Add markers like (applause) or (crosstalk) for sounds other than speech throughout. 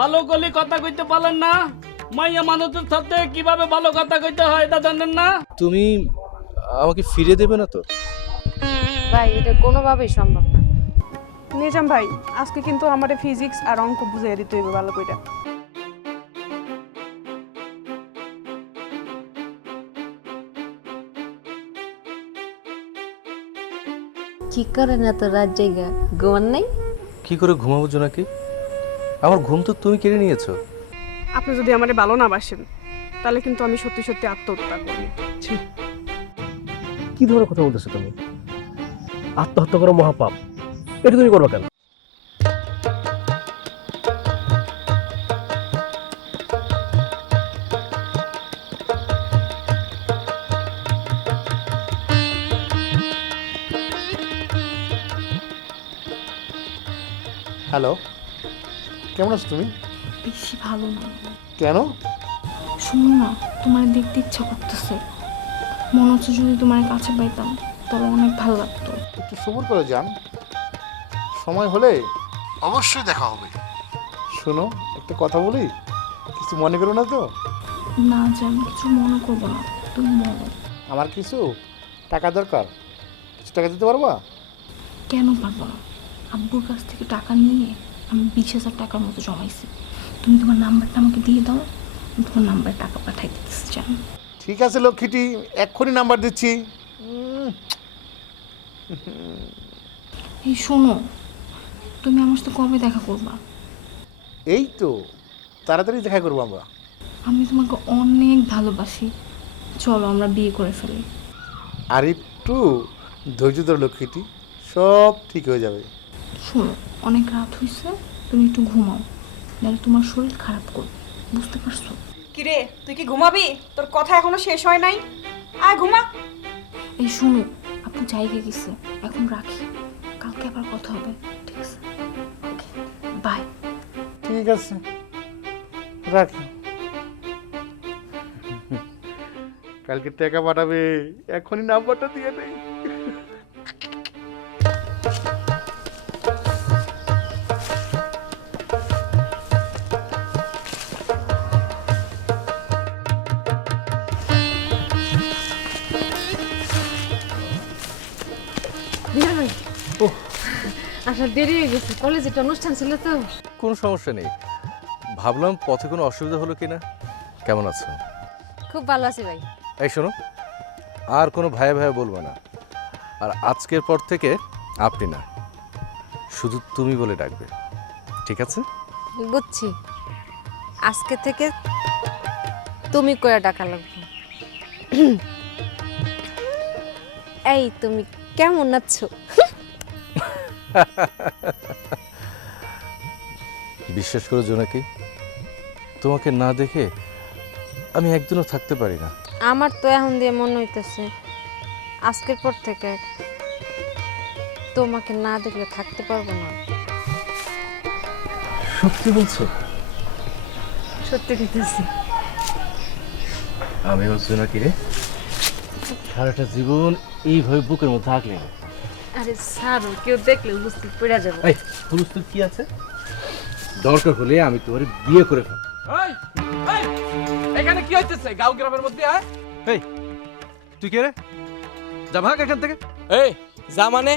ভালো গলি কথা কইতে পারেন না? মাইয়া মানুষের সাথে কীভাবে ভালো কথা কইতে হয় এটা জানেন না? তুমি আমাকে ফিরে দেবে না তো? ভাই এটা কোনোভাবেই সম্ভব না। নিজাম ভাই আজকে কিন্তু আমারে ফিজিক্স আর অঙ্ক বুঝিয়ে দিতে হইবে ভালো কইরা। কি করেন এত রাত জায়গা ঘুমান নাই? কি করে ঘুমাবো জোনাকি? আমার ঘুম তো তুমি কেড়ে নিয়েছো। আপনি যদি আমারে ভালো না বাসেন তাহলে কিন্তু আমি সত্যি সত্যি আত্মহত্যা করব কি ধরনের কথা বলতেছো তুমি? আত্মহত্যা করা মহাপাপ। এটা তুমি করবে কেন? হ্যালো। কেমন আছো তুমি? বেশি ভালো না। কেন? শুনো না তোমার দেখতে ইচ্ছা করতেছে। মনে হচ্ছে যদি তোমার কাছে পাইতাম তবে অনেক ভালো লাগতো। একটু সবুর করে যান। সময় হলে অবশ্যই দেখা হবে। শোনো একটা কথা বলি? কিছু মনে করো না তো? না জান আমি কিছু মনে করব না। তুমি বলো। আমার কিছু? টাকা দরকার? কিছু টাকা দিতে পারবা? কেন পারব না? আব্বুর কাছ থেকে টাকা নিয়ে আমি বিশ হাজার টাকার মতো জমাইছি। তুমি তোমার নাম্বারটা আমাকে দিয়ে দাও আমি তোমার নাম্বারে টাকা পাঠাই দিতেছি চান ঠিক আছে লক্ষ্মীটি এক্ষুনি নাম্বার দিচ্ছি। এই শোনো তুমি আমার সাথে কবে দেখা করবা? এই তো তাড়াতাড়ি দেখা করব আমরা। আমি তোমাকে অনেক ভালোবাসি। চলো আমরা বিয়ে করে ফেলি। আর একটু ধৈর্য ধরো লক্ষ্মীটি। সব ঠিক হয়ে যাবে। শোনো অনেক রাত হয়েছে তুমি একটু ঘুমাও নাহলে তোমার শরীর খারাপ করবে বুঝতে পারছ? কিরে তুই কি ঘুমাবি? তোর কথা এখনও শেষ হয় নাই? আয় ঘুমা। এই শোনো আপু জায়গা গেছে এখন রাখি কালকে আবার কথা হবে ঠিক আছে? ওকে বাই ঠিক আছে রাখি। কালকে টাকা পাঠাবে এখনই নাম্বারটা দিয়ে দেই আসার দেরি হয়ে গেছে। কলেজে একটা অনুষ্ঠান ছিল তো। কোনো সমস্যা নেই। ভাবলাম পথে কোনো অসুবিধা হলো কিনা? কেমন আছো? খুব ভালো আছি ভাই। এই শোনো আর কোনো ভাইয়া ভাইয়া বলব না। আর আজকের পর থেকে আপনি না শুধু তুমি বলে ডাকবে। ঠিক আছে? বুঝছি। আজকে থেকে তুমি কয়া টাকা লাগবে। এই তুমি কেমন আছো? বিশ্বাস করে জোনাকি তোমাকে না দেখে আমি একদিনও থাকতে পারি না। আমার তো এখন দিয়ে মনে হইতেছে আজকের পর থেকে তোমাকে না দেখলে থাকতে পারব না। সত্যি বলছো? সত্যি কইতেছি আমি হচ্ছে নাকি রে? সারাটা জীবন এইভাবে বুকের মধ্যে আঁকলে আরে সারো কেউ দেখলে বুঝতে পড়ে যাবে। এই কি আছে? দরকার হলে আমি তোমার বিয়ে করে ফেলব। এই এই এখানে কি হইতেছে? গাঁও গ্রামের মধ্যে আয় এই তুই কে রে? যা ভাগ এখান থেকে। এই যা মানে?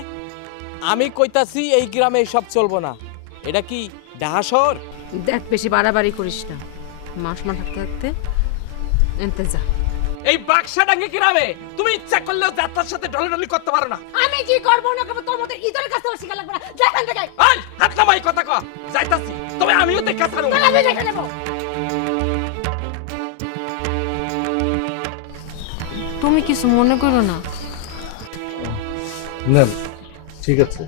আমি কইতাছি এই গ্রামে সব চলবো না। এটা কি ডাহা শহর? দেখ বেশি বাড়াবাড়ি করিস না। মাস মা থাকতে থাকতে এনতে যা। এই বাক্সা ডাঙ্গে গ্রামে তুমি ইচ্ছা করলেও যাত্রার সাথে ডলাডলি করতে পারো না। আমি কি করব? না করব? তোর মতো ইদরের কাছে শিখা লাগবে না। যেখান থেকে। এই হাত নামাই কথা কয় যাইতাছি। তবে আমিও দেখা ছাড়ো। আমি দেখে নেব। তুমি কিছু মনে করো না? না ঠিক আছে।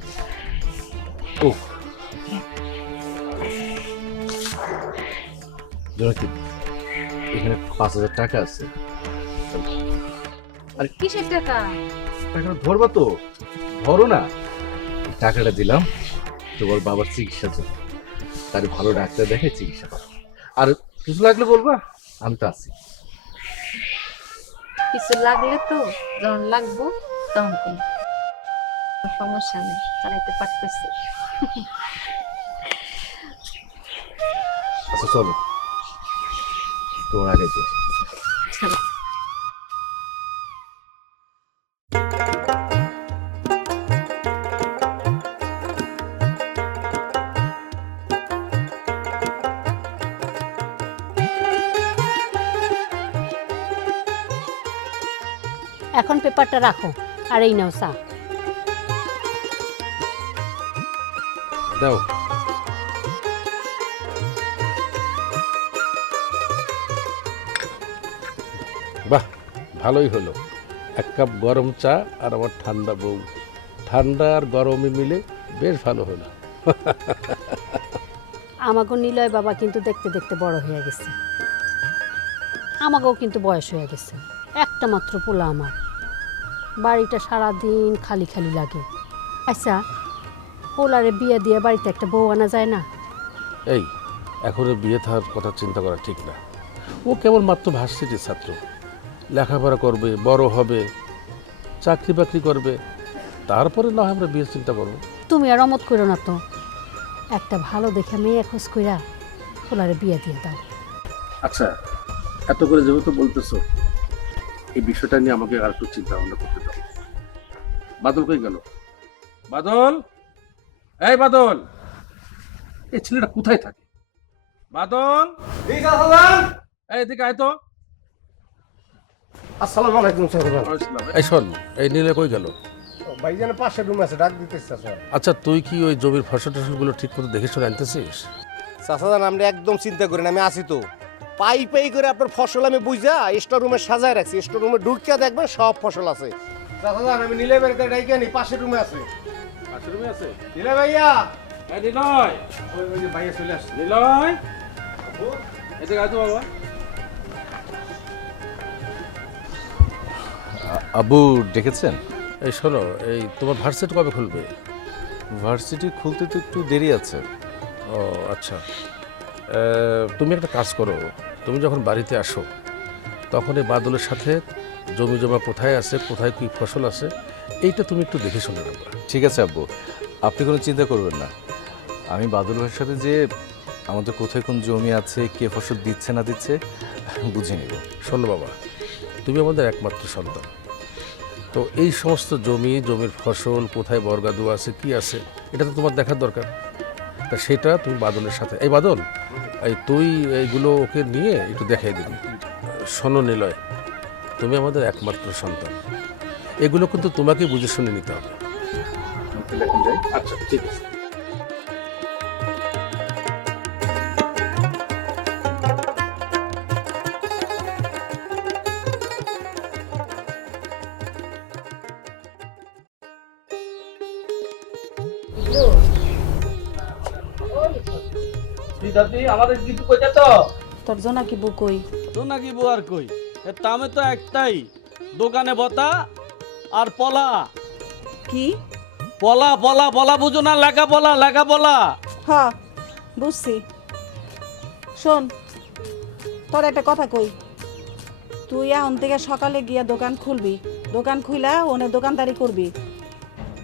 ও জনকি এখানে পাঁচ হাজার টাকা আছে। কিসের টাকা? টাকাটা ধরবা তো। ধরো না। টাকাটা দিলাম। তোমার বাবার চিকিৎসার জন্য। তার ভালো ডাক্তার দেখে চিকিৎসা করো। আর কিছু লাগলে বলবা আমি তো আছি। কিছু লাগলে তো যখন লাগবো তখন কোনো সমস্যা নেই চালাইতে পারতেছি। আচ্ছা চলো। তোমার আগে যে এখন পেপারটা রাখো। আর এই নাও চা। দাও। বাহ ভালোই হলো। এক কাপ গরম চা আর আমার ঠান্ডা বউ। ঠান্ডা আর গরমে মিলে বেশ ভালো হলো। আমাকে নিলয় বাবা কিন্তু দেখতে দেখতে বড় হয়ে গেছে। আমাকেও কিন্তু বয়স হয়ে গেছে। একটা মাত্র পোলা আমার। বাড়িটা সারাদিন খালি খালি লাগে। আচ্ছা পোলারে বিয়ে দিয়ে বাড়িতে একটা বউ আনা যায় না? এই এখন বিয়ে থার কথা চিন্তা করা ঠিক না। ও কেবল মাত্র ভার্সিটির ছাত্র। লেখাপড়া করবে বড় হবে চাকরি বাকরি করবে। তারপরে না হয় আমরা বিয়ের চিন্তা করব। তুমি আর অমত করো না তো। একটা ভালো দেখে মেয়ে খোঁজ কইরা পোলারে বিয়ে দিয়ে দাও। আচ্ছা এত করে যেহেতু বলতেছো এই বিষয়টা নিয়ে আমাকে আর একটু চিন্তা ভাবনা করতে দাও। বাদল কই গেল? বাদল? এই বাদল! এই ছেলেটা কোথায় থাকে? বাদল? এই এদিকে আয় তো। আসসালামু আলাইকুম স্যার। এই শোন এই নীলে কই গেল? ভাইজান পাশে রুম আছে ডাক দিতেছে স্যার। আচ্ছা তুই কি ওই জমির ফসল টসলগুলো ঠিক মতো দেখে শুনে আনতেছিস চাচাদান আমরা একদম চিন্তা করি না আমি আসি তো। পাই পাই করে আপনার ফসল আমি বুঝা স্টোর রুমে সাজায় রাখছি স্টোর রুমে ঢুকিয়া দেখবেন সব ফসল আছে। চাচাদান আমি নীলে বাড়িতে ডাইকে নি পাশের রুমে আছে। আশ্রমে আছে? নীলে ভাইয়া! এই নিলয়! ওই ওই ভাইয়া চলে আসছে। নিলয়! এদিকে আয় তো বাবা। আব্বু ডেকেছেন? এই শোনো এই তোমার ভার্সিটি কবে খুলবে? ভার্সিটি খুলতে তো একটু দেরি আছে। ও আচ্ছা। তুমি একটা কাজ করো। তুমি যখন বাড়িতে আসো তখন এই বাদলের সাথে জমি জমা কোথায় আছে কোথায় কী ফসল আছে এইটা তুমি একটু দেখে শুনে রাখবা ঠিক আছে আব্বু আপনি কোনো চিন্তা করবেন না। আমি বাদল ভাইয়ের সাথে যে আমাদের কোথায় কোন জমি আছে কে ফসল দিচ্ছে না দিচ্ছে বুঝে নেব। শোনো বাবা তুমি আমাদের একমাত্র সন্তান। তো এই সমস্ত জমি জমির ফসল কোথায় বর্গাদু আছে কি আছে এটা তো তোমার দেখার দরকার। তা সেটা তুমি বাদলের সাথে এই বাদল, এই তুই এইগুলো ওকে নিয়ে একটু দেখাই দিবি। শোনো নিলয়, তুমি আমাদের একমাত্র সন্তান। এগুলো কিন্তু তোমাকে বুঝে শুনে নিতে হবে। আচ্ছা ঠিক আছে। দাদি আমাদের কিছু কইতে তো? তোর জোনাকি বউ কই? তো নাকি বুয়ার কই? এর দামে তো একটাই দোকানে বতা আর পলা। কি? পলা পলা পলা বুঝো না লেখা পলা লেখা পলা। হ বুঝছি। শোন তোর একটা কথা কই। তুই এখন থেকে সকালে গিয়া দোকান খুলবি। দোকান খুইলা ওনে দোকানদারি করবি।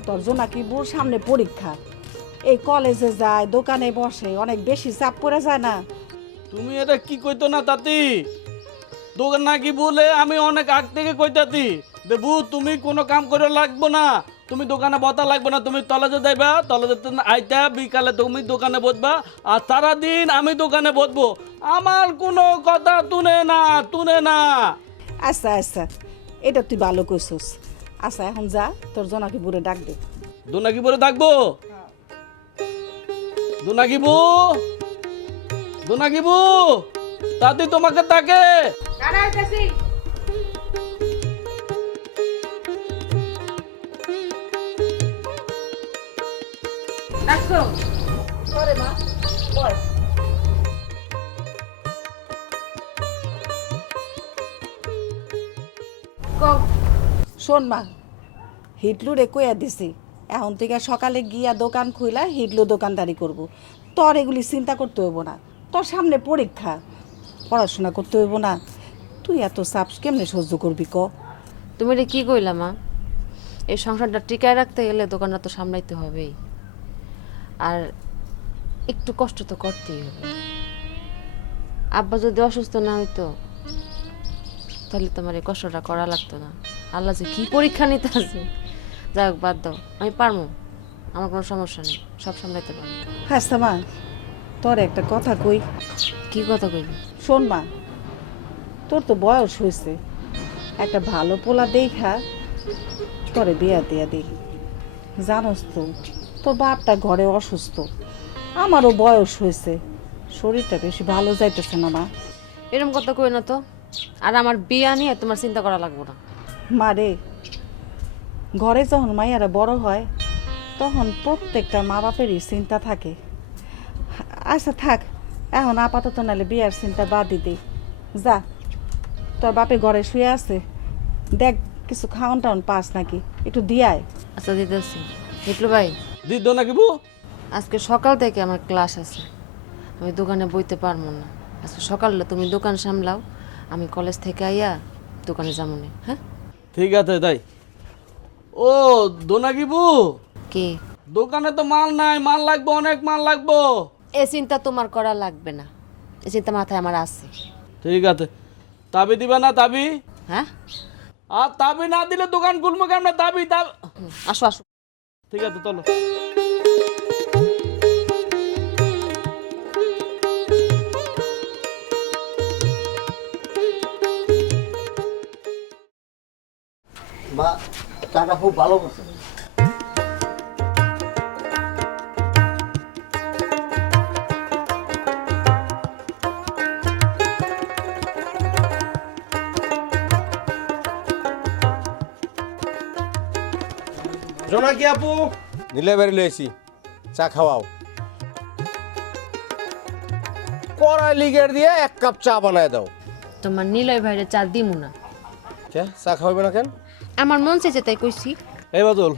তোর জোনাকি বুর সামনে পরীক্ষা? এই কলেজে যায় দোকানে বসে অনেক বেশি চাপ পড়ে যায় না। তুমি এটা কি কইতো না তাতি? দোকান নাকি বলে আমি অনেক আগ থেকে কইতাতি। দেবু তুমি কোনো কাম করে লাগবো না। তুমি দোকানে বতা লাগবে না তুমি তলেজে যাইবা তলেজে আইতা বিকালে তুমি দোকানে বসবা আর সারাদিন আমি দোকানে বসবো আমার কোনো কথা তুনে না তুনে না। আচ্ছা আচ্ছা এটা তুই ভালো কইছস। আচ্ছা এখন যা তোর জোনাকি বুড়ে ডাক দে। দোনাকি বলে ডাকবো? দোনাকিবু দোনাকিবু তাতে তোমাকে তাকে। শোন মা হিটলু রে কইয়া দিছি এখন থেকে সকালে গিয়া দোকান খুইলা হিটলু দোকানদারি করব। তোর এগুলি চিন্তা করতে হইব না। তোর সামনে পরীক্ষা, পড়াশোনা করতে হইব না। তুই এত চাপ কেমনে সহ্য করবি ক? তুমি এটা কী কইলা, মা? এই সংসারটা টিকায় রাখতে গেলে দোকানটা তো সামলাইতে হবেই। আর একটু কষ্ট তো করতেই হবে। আব্বা যদি অসুস্থ না হইতো, তাহলে তোমার এই কষ্টটা করা লাগতো না। আল্লাহ যে কি পরীক্ষা নিতে আছে। যাই হোক বাদ দাও। আমি পারব। আমার কোনো সমস্যা নেই। সব সামলাইতে পারব। হাসতা মা তোর একটা কথা কই। কি কথা কইবি শোন মা তোর তো বয়স হয়েছে একটা ভালো পোলা দেখা তোরে বিয়া দিয়া দিই জানোস তো তোর বাপটা ঘরে অসুস্থ। আমারও বয়স হয়েছে শরীরটা বেশি ভালো যাইতেছে না মা। এরকম কথা কই না তো। আর আমার বিয়া নিয়ে তোমার চিন্তা করা লাগবো না। মা রে ঘরে যখন মাইয়ারা বড় হয় তখন প্রত্যেকটা মা বাপেরই চিন্তা থাকে। আচ্ছা থাক এখন আপাতত নালে বিয়ার চিন্তা বাদ দিতে যা তোর বাপে ঘরে শুয়ে আছে দেখ কিছু খাওয়ান টাউন পাস নাকি একটু দিয়ায় আচ্ছা দিতেছি। বিপ্লব ভাই দিদ নাকি বউ? আজকে সকাল থেকে আমার ক্লাস আছে। আমি দোকানে বইতে পারব না। আজকে সকালে তুমি দোকান সামলাও আমি কলেজ থেকে আইয়া দোকানে যাব না হ্যাঁ? ঠিক আছে তাই। ও দোনাকি বউ কি? দোকানে তো মাল নাই মাল লাগবে অনেক মাল লাগবো। এ চিন্তা তোমার করা লাগবে না। এ চিন্তা মাথায় আমার আছে। ঠিক আছে। তাবি দিবা না তাবি? হ্যাঁ? আর তাবি না দিলে দোকান খুলবো কেমন? তাবি তাবি হুম, আসো আসো। ঠিক আছে চলো। মা চাটা খুব ভালো করছে। জোনাকি আপু। নিলে বাড়ি লয়েছি চা খাওয়াও। কড়াই লিগের দিয়ে এক কাপ চা বানায় দাও। তোমার নিলয় ভাইরে চা দিমু না। কে? চা খাওয়াবে না কেন? আমার মন চাইছে তাই কইছি। এই বাদল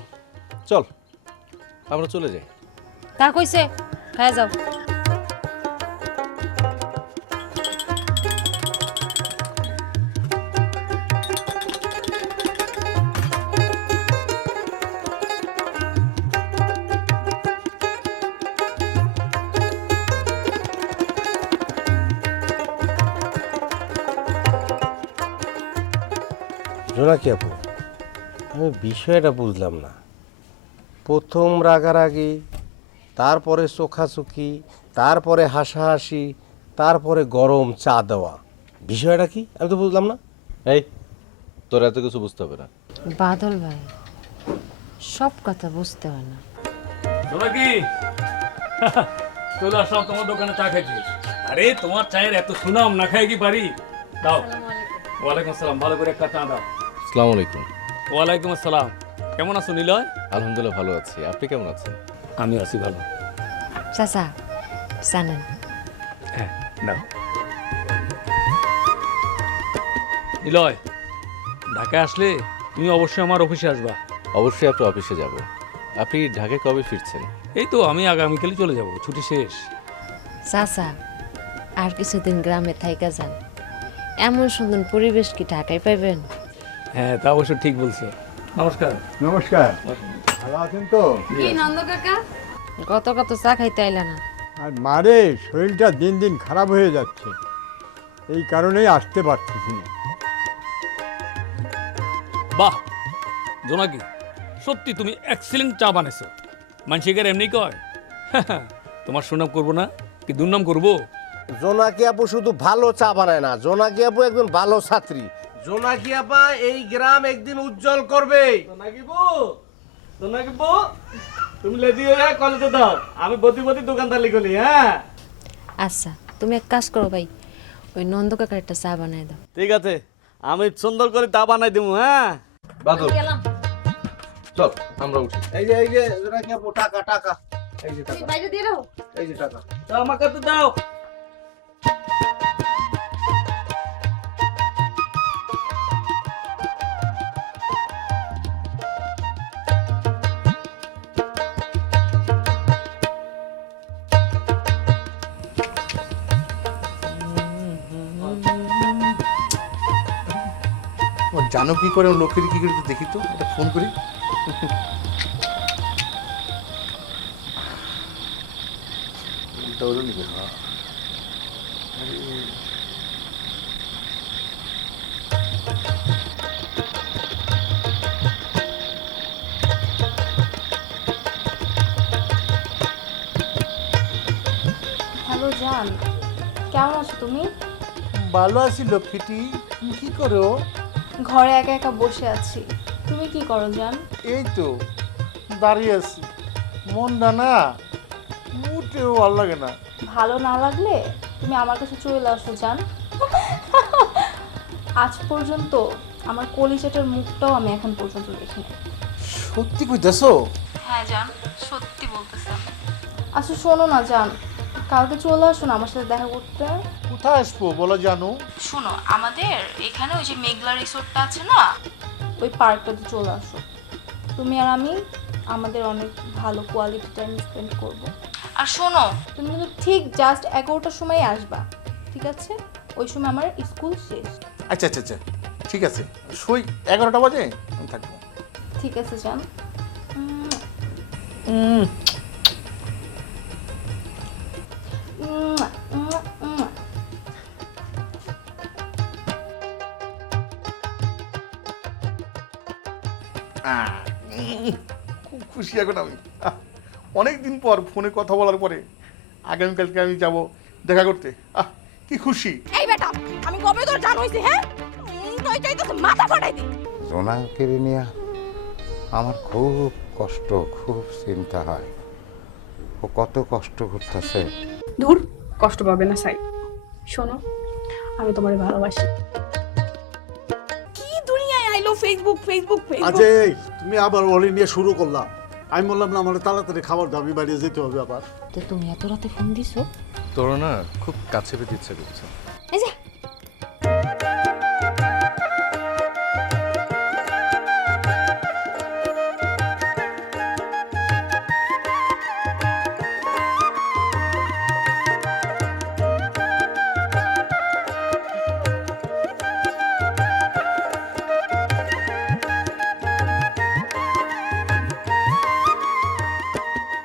চল আমরা চলে যাই। কার কইছে? খায় যাও। জোনাকি আপু? আমি বিষয়টা বুঝলাম না। প্রথম রাগারাগি তারপরে চোখাচুকি তারপরে হাসাহাসি তারপরে গরম চা দেওয়া। বিষয়টা কি? আমি তো বুঝলাম না। এই তোর এত কিছু বুঝতে হবে না। বাদল ভাই সব কথা বুঝতে হয় না। কি? চলে আসলাম তোমার দোকানে চা খাইছি আরে তোমার চায়ের এত সুনাম না খাই কি পারি? দাও। ওয়ালাইকুম আসসালাম ভালো করে একটা চা দাও। আসসালামু আলাইকুম। ওয়ালাইকুম আসসালাম। কেমন আছো নিলয়? আলহামদুলিল্লাহ ভালো আছি। আপনি কেমন আছেন? আমি আছি ভালো। চাচা জানেন। হ্যাঁ নাও। নিলয় ঢাকায় আসলে তুমি অবশ্যই আমার অফিসে আসবা। অবশ্যই আপনি অফিসে যাব। আপনি ঢাকায় কবে ফিরছেন? এই তো আমি আগামীকালই চলে যাব। ছুটি শেষ। চাচা আর কিছুদিন গ্রামে থাইকা যান। এমন সুন্দর পরিবেশ কি ঢাকায় পাইবেন? হ্যাঁ তা অবশ্য ঠিক বলছো। নমস্কার। নমস্কার। ভালো আছেন তো? কি নন্দ কাকা? গত কত চা খাইতে আইলা না। আর মারে শরীরটা দিন দিন খারাপ হয়ে যাচ্ছে। এই কারণেই আসতে পারতেছি না। বাহ! জোনাকি সত্যি তুমি এক্সিলেন্ট চা বানাইছো। মানসিকের এমনি কয়? (laughs) তোমার সুনাম করব না? কি দুর্নাম করব? জোনাকি আপু শুধু ভালো চা বানায় না। জোনাকি আপু একজন ভালো ছাত্রী। জোনাকি আপা এই গ্রাম একদিন উজ্জ্বল করবে। দোনাকি বউ দোনাকি বউ তুমি লেদি হয়ে কলেজে দাও। আমি বতি বতি দোকানদার লিখলি হ্যাঁ? আচ্ছা তুমি এক কাজ করো ভাই ওই নন্দ কাকার একটা চা বানাই দাও। ঠিক আছে আমি সুন্দর করে তা বানাই দেবো হ্যাঁ? বাদল চল আমরা উঠি। এই যে এই যে জোনাকি আপু টাকা টাকা। এই যে টাকা। বাইরে দিয়ে দাও। এই যে টাকা। তা আমাকে তো দাও। জানো কি করে ও লোকের কি করে দেখি তো একটা ফোন করি। হ্যাঁ। হ্যালো জান কেমন আছো তুমি? ভালো আছি লক্ষ্মীটি। তুমি কি করো? ঘরে একা একা বসে আছি। তুমি কি করো জান? এই তো দাঁড়িয়ে আছি। মনটা না মোটেও ভালো লাগে না। ভালো না লাগলে তুমি আমার কাছে চলে আসো জান। আজ পর্যন্ত আমার কলিজাটার মুখটাও আমি এখন পর্যন্ত দেখিনি। সত্যি কইতেছো? হ্যাঁ জান সত্যি বলতেছে। আচ্ছা শোনো না জান। কালকে চলে আসো না আমার সাথে দেখা করতে। কোথায় আসব বলো জানো? শোনো আমাদের এখানে ওই যে মেঘলা রিসোর্টটা আছে না? ওই পার্কটাতে চলে আসো। তুমি আর আমি আমাদের অনেক ভালো কোয়ালিটি টাইম স্পেন্ড করব। আর শোনো তুমি কিন্তু ঠিক জাস্ট এগারোটার সময় আসবা ঠিক আছে? ওই সময় আমার স্কুল শেষ। আচ্ছা আচ্ছা আচ্ছা ঠিক আছে। সই এগারোটা বাজে? আমি থাকব। ঠিক আছে জান। উম, খুব খুশি এখন আমি। অনেক দিন পর ফোনে কথা বলার পরে আগামীকালকে আমি যাব দেখা করতে। আহ কি খুশি। এই বেটা আমি কবে তোর জান হইছি হ্যাঁ? তুই চাইতেছ মাথা ফাটাই দি জোনাকে নিয়ে আমার খুব কষ্ট খুব চিন্তা হয়। ও কত কষ্ট করতেছে। দূর কষ্ট পাবে না সাই। শোনো আমি তোমার ভালোবাসি। ফেসবুক ফেসবুক আজে তুমি আবার ওরে নিয়ে শুরু করলাম আমি বললাম না আমার তাড়াতাড়ি খাবার দাবি বাড়িয়ে যেতে হবে আবার। তো তুমি এত রাতে ফোন দিছো? তোর না খুব কাছে পেতে ইচ্ছে করছে।